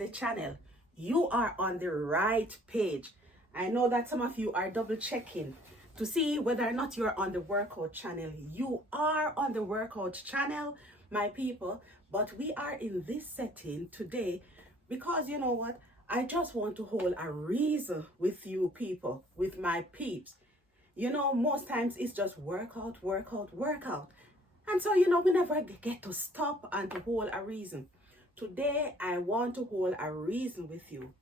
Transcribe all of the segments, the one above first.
the channel, you are on the right page. I know that some of you are double checking to see whether or not you're on the workout channel. You are on the workout channel, my people, but we are in this setting today because you know what? I just want to hold a reason with you people, with my peeps. You know, most times it's just workout, workout, workout. And so, you know, we never get to stop and to hold a reason. Today, I want to hold a reason with you.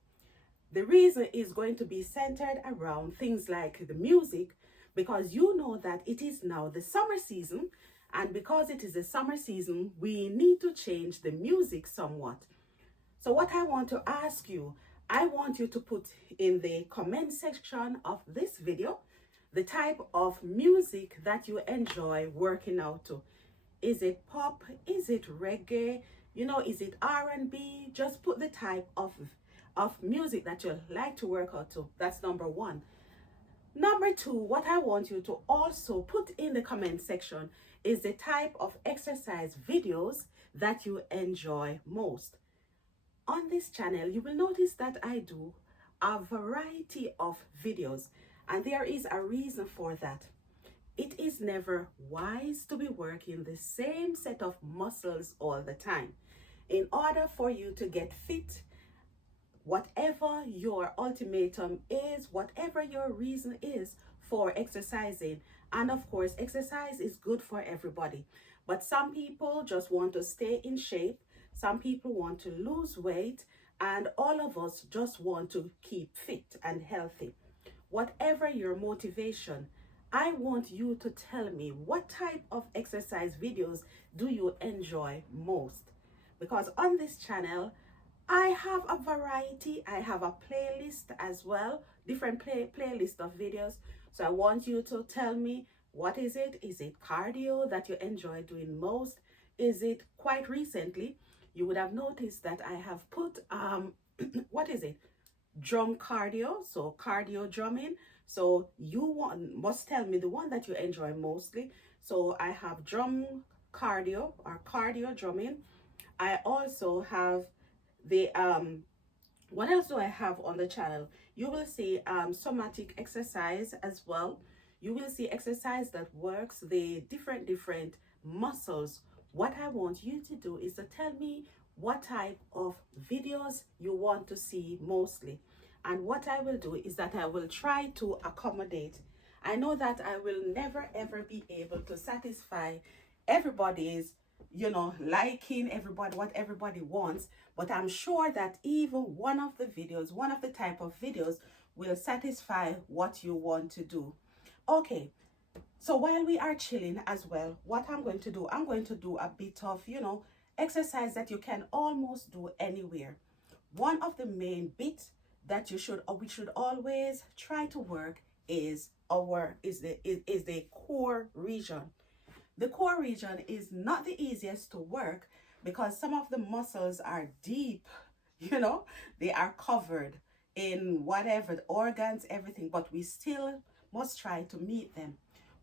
The reason is going to be centered around things like the music, because you know that it is now the summer season. And because it is the summer season, we need to change the music somewhat. So what I want to ask you, I want you to put in the comment section of this video the type of music that you enjoy working out to. Is it pop? Is it reggae? You know, is it R&B? Just put the type of music that you like to work out to. That's number one. Number two, what I want you to also put in the comment section is the type of exercise videos that you enjoy most. On this channel, you will notice that I do a variety of videos, and there is a reason for that. It is never wise to be working the same set of muscles all the time. In order for you to get fit, whatever your ultimatum is, whatever your reason is for exercising, and of course, exercise is good for everybody, but some people just want to stay in shape, some people want to lose weight, and all of us just want to keep fit and healthy. Whatever your motivation, I want you to tell me what type of exercise videos do you enjoy most? Because on this channel, I have a variety. I have a playlist as well, different playlist of videos. So I want you to tell me, what is it? Is it cardio that you enjoy doing most? Is it quite recently? You would have noticed that I have put, what is it? Drum cardio, so cardio drumming. So you must tell me the one that you enjoy mostly. So I have drum cardio or cardio drumming. I also have the what else do I have on the channel? You will see somatic exercise as well. You will see exercise that works the different muscles. What I want you to do is to tell me what type of videos you want to see mostly. And what I will do is that I will try to accommodate. I know that I will never ever be able to satisfy everybody's, you know, liking everybody, what everybody wants, but I'm sure that even one of the videos, one of the type of videos will satisfy what you want to do. Okay, so while we are chilling as well, what I'm going to do, I'm going to do a bit of, you know, exercise that you can almost do anywhere. One of the main bits that we should always try to work is the core region. The core region is not the easiest to work because some of the muscles are deep, you know, they are covered in whatever, the organs, everything, but we still must try to meet them.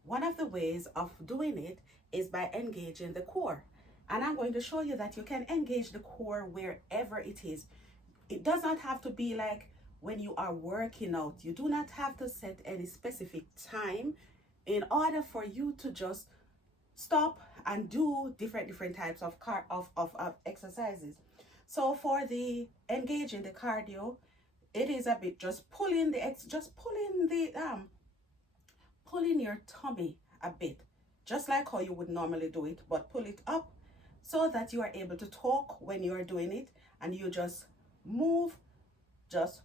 One of the ways of doing it is by engaging the core. And I'm going to show you that you can engage the core wherever it is. It does not have to be like when you are working out. You do not have to set any specific time in order for you to just stop and do different types of exercises. So for the engaging the cardio, it is a bit just pulling your tummy a bit, just like how you would normally do it, but pull it up so that you are able to talk when you are doing it, and you just move, just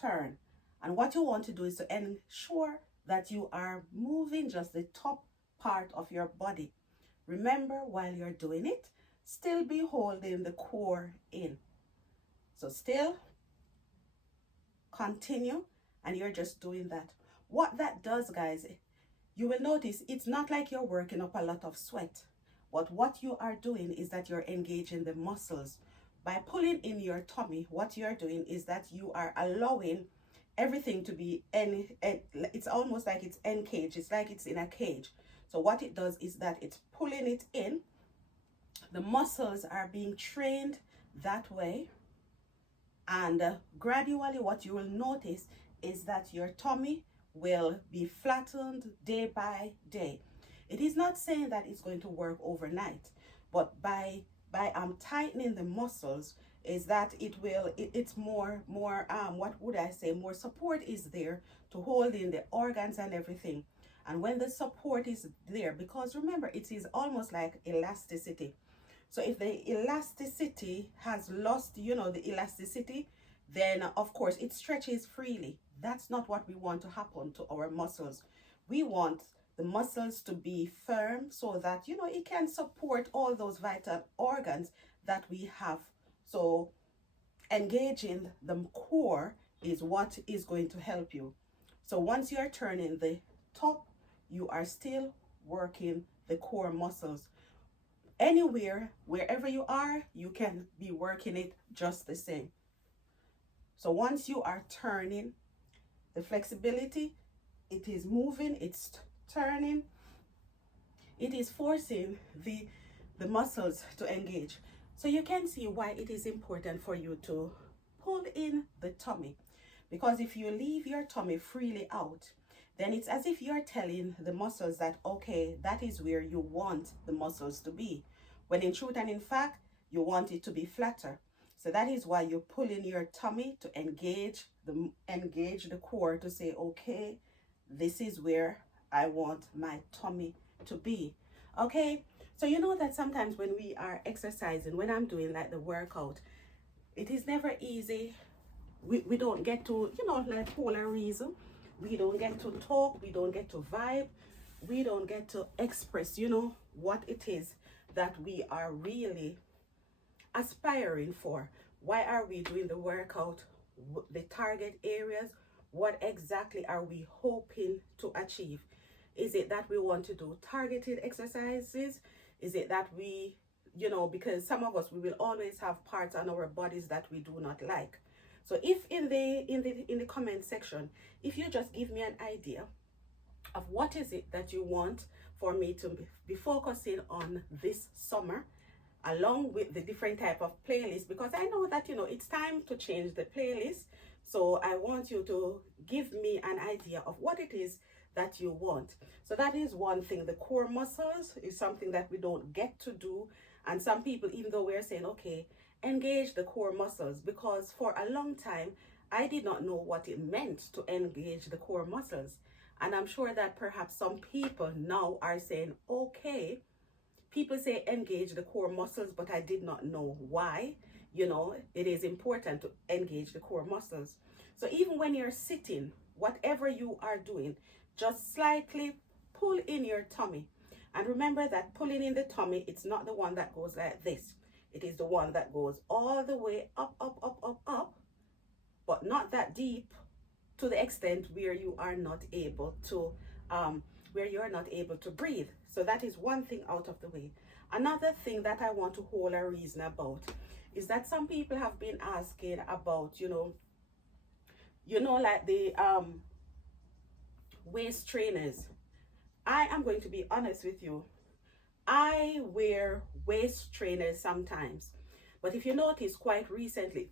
turn. And what you want to do is to ensure that you are moving just the top part of your body. Remember, while you're doing it, still be holding the core in. So still continue, and you're just doing that. What that does, guys, you will notice it's not like you're working up a lot of sweat, but what you are doing is that you're engaging the muscles. By pulling in your tummy, what you're doing is that you are allowing everything to be it's almost like it's encaged. It's like it's in a cage. So what it does is that it's pulling it in. The muscles are being trained that way. And gradually what you will notice is that your tummy will be flattened day by day. It is not saying that it's going to work overnight, but by tightening the muscles, is that it's more what would I say, more support is there to hold in the organs and everything. And when the support is there, because remember, it is almost like elasticity. So if the elasticity has lost, the elasticity, then of course it stretches freely. That's not what we want to happen to our muscles. We want the muscles to be firm so that, it can support all those vital organs that we have. So engaging the core is what is going to help you. So once you're turning the top, you are still working the core muscles. Anywhere, wherever you are, you can be working it just the same. So once you are turning, the flexibility, it is moving, it's turning, it is forcing the muscles to engage. So you can see why it is important for you to pull in the tummy, because if you leave your tummy freely out, then it's as if you're telling the muscles that, okay, that is where you want the muscles to be, when in truth and in fact, you want it to be flatter. So that is why you pull in your tummy to engage the core, to say, okay, this is where I want my tummy to be. Okay, so you know that sometimes when we are exercising, when I'm doing like the workout, it is never easy. We don't get to, like hold a reason. We don't get to talk. We don't get to vibe. We don't get to express, what it is that we are really aspiring for. Why are we doing the workout? The target areas, what exactly are we hoping to achieve? Is it that we want to do targeted exercises? Is it that we, because some of us, we will always have parts on our bodies that we do not like. So if in the comment section, if you just give me an idea of what is it that you want for me to be focusing on this summer, along with the different type of playlists, because I know that, it's time to change the playlist. So I want you to give me an idea of what it is that you want. So that is one thing. The core muscles is something that we don't get to do. And some people, even though we're saying, okay, engage the core muscles, because for a long time, I did not know what it meant to engage the core muscles. And I'm sure that perhaps some people now are saying, okay, people say engage the core muscles, but I did not know why. It is important to engage the core muscles. So even when you're sitting, whatever you are doing, just slightly pull in your tummy. And remember that pulling in the tummy, it's not the one that goes like this. It is the one that goes all the way up, up, up, up, up, but not that deep, to the extent where you are not able to breathe. So that is one thing out of the way. Another thing that I want to hold a reason about is that some people have been asking about, like the waist trainers. I am going to be honest with you. I wear waist trainers sometimes, but if you notice, quite recently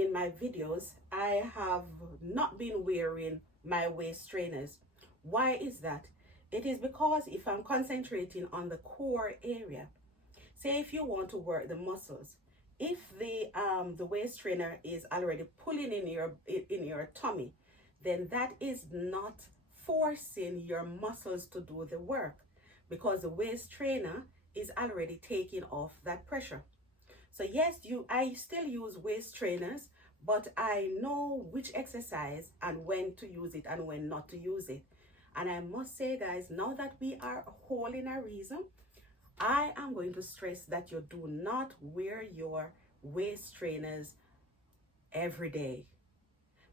in my videos, I have not been wearing my waist trainers. Why is that? It is because if I'm concentrating on the core area, say if you want to work the muscles, if the waist trainer is already pulling in your tummy, then that is not forcing your muscles to do the work, because the waist trainer is already taking off that pressure. So yes, I still use waist trainers, but I know which exercise and when to use it and when not to use it. And I must say, guys, now that we are holding a reason, I am going to stress that you do not wear your waist trainers every day.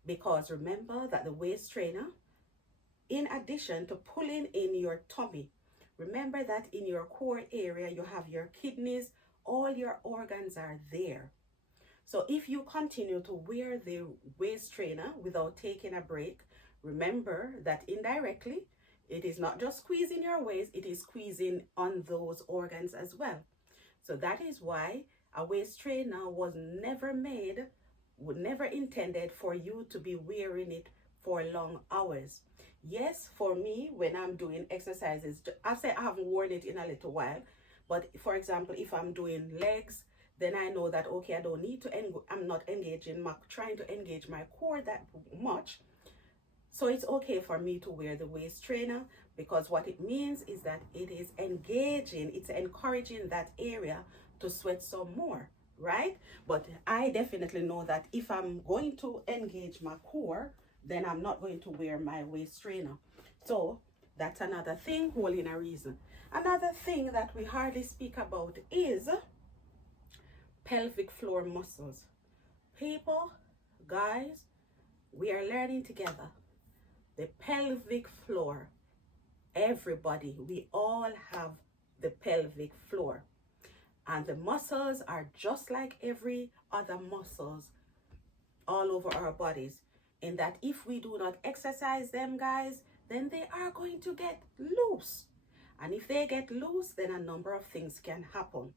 Because remember that the waist trainer, in addition to pulling in your tummy, remember that in your core area, you have your kidneys, all your organs are there. So if you continue to wear the waist trainer without taking a break, remember that indirectly, it is not just squeezing your waist, it is squeezing on those organs as well. So that is why A waist trainer was never made, never intended for you to be wearing it for long hours. Yes, for me, when I'm doing exercises, I say I haven't worn it in a little while, but for example, if I'm doing legs, then I know that okay, I don't need to I'm not trying to engage my core that much. So it's okay for me to wear the waist trainer, because what it means is that it is engaging, it's encouraging that area to sweat some more, right? But I definitely know that if I'm going to engage my core, then I'm not going to wear my waist trainer. So that's another thing, holding a reason. Another thing that we hardly speak about is pelvic floor muscles. People, guys, we are learning together. The pelvic floor, everybody, we all have the pelvic floor. And the muscles are just like every other muscles all over our bodies, in that if we do not exercise them, guys, then they are going to get loose. And if they get loose, then a number of things can happen.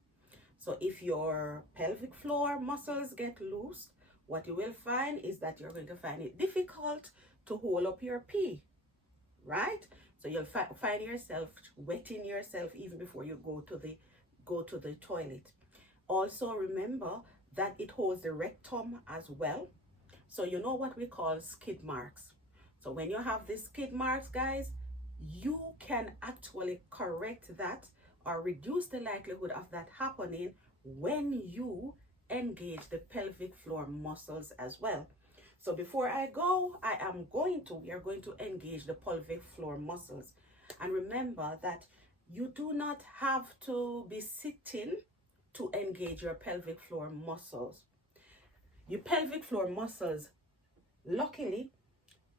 So if your pelvic floor muscles get loose, what you will find is that you're going to find it difficult to hold up your pee, right? So you'll find yourself wetting yourself even before you go to the toilet. Also remember that it holds the rectum as well. So you know what we call skid marks. So when you have these skid marks, guys, you can actually correct that or reduce the likelihood of that happening when you engage the pelvic floor muscles as well. So before I go, we are going to engage the pelvic floor muscles. And remember that you do not have to be sitting to engage your pelvic floor muscles. Your pelvic floor muscles, luckily,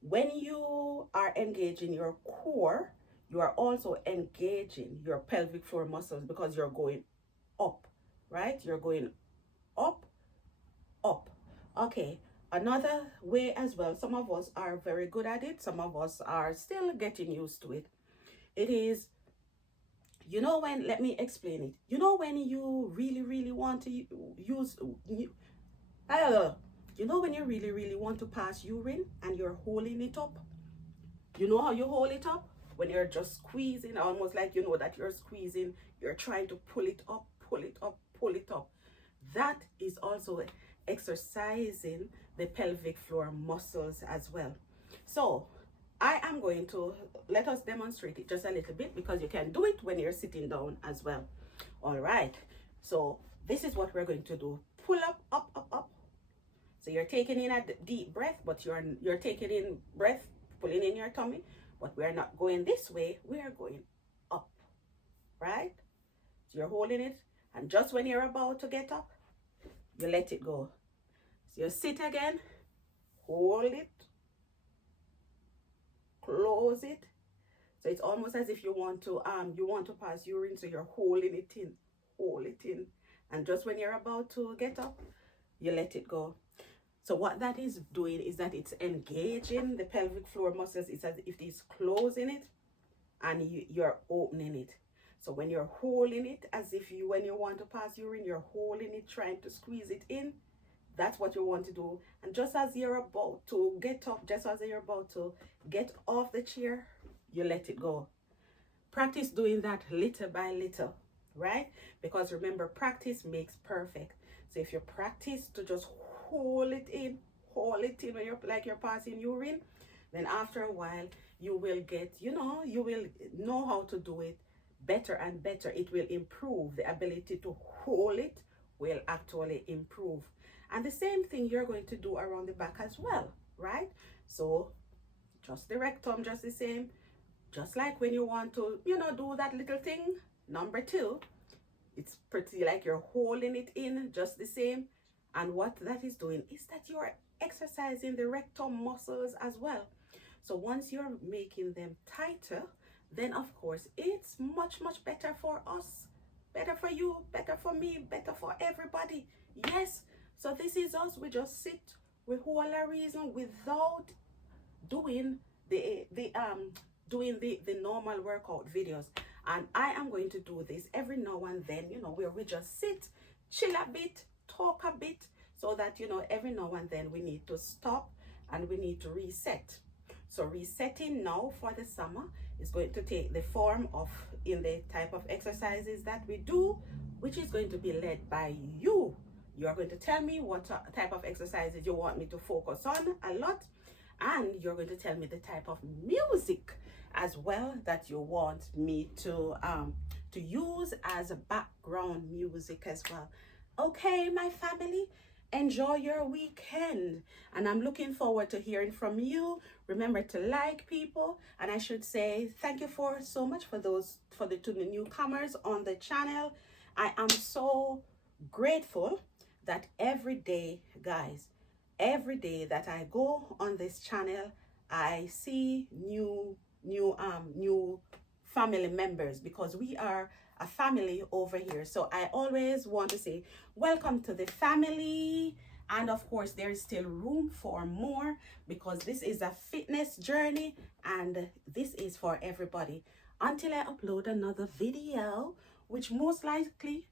when you are engaging your core, you are also engaging your pelvic floor muscles, because you're going up, right? You're going up, up. Okay, another way as well, some of us are very good at it, some of us are still getting used to it. It is, let me explain it. When you really want to use, when you really want to pass urine and you're holding it up? You know how you hold it up? When you're just squeezing, almost like that you're squeezing, you're trying to pull it up, pull it up, pull it up. That is also exercising the pelvic floor muscles as well. So I am going to let us demonstrate it just a little bit, because you can do it when you're sitting down as well. All right. So this is what we're going to do. Pull up, up, up, up. So you're taking in a deep breath, but you're taking in breath, pulling in your tummy, but we're not going this way. We are going up, right? So you're holding it, and just when you're about to get up, you let it go. So you sit again, hold it, close it. So it's almost as if you want to pass urine, so you're holding it in, hold it in, and just when you're about to get up, you let it go. So what that is doing is that it's engaging the pelvic floor muscles. It's as if it's closing it and you're opening it. So when you're holding it, as if when you want to pass urine, you're holding it, trying to squeeze it in. That's what you want to do. And just as you're about to get up, just as you're about to get off the chair, you let it go. Practice doing that little by little, right? Because remember, practice makes perfect. So if you practice to just hold it in when you're passing urine, then after a while you will get, you will know how to do it better and better. It will improve. The ability to hold it will actually improve. And the same thing you're going to do around the back as well, right? So just the rectum, just the same. Just like when you want to, do that little thing, number 2, it's pretty like you're holding it in just the same. And what that is doing is that you're exercising the rectum muscles as well. So once you're making them tighter, then of course it's much better for us, better for you, better for me, better for everybody. Yes. So this is us. We just sit, we hold a reason without doing the normal workout videos. And I am going to do this every now and then, where we just sit chill a bit, talk a bit, so that, you know, every now and then we need to stop and we need to reset. So resetting now for the summer is going to take the form of in the type of exercises that we do, which is going to be led by you. You're going to tell me what type of exercises you want me to focus on a lot, and you're going to tell me the type of music as well that you want me to use as a background music as well. Okay, my family, enjoy your weekend, and I'm looking forward to hearing from you. Remember to like, people, and I should say thank you for so much for the to the newcomers on the channel. I am so grateful that every day, guys, every day that I go on this channel, I see new family members, because we are a family over here. So I always want to say welcome to the family, and of course there is still room for more, because this is a fitness journey and this is for everybody. Until I upload another video, which most likely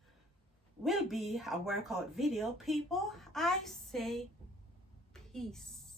will be a workout video, people, I say peace.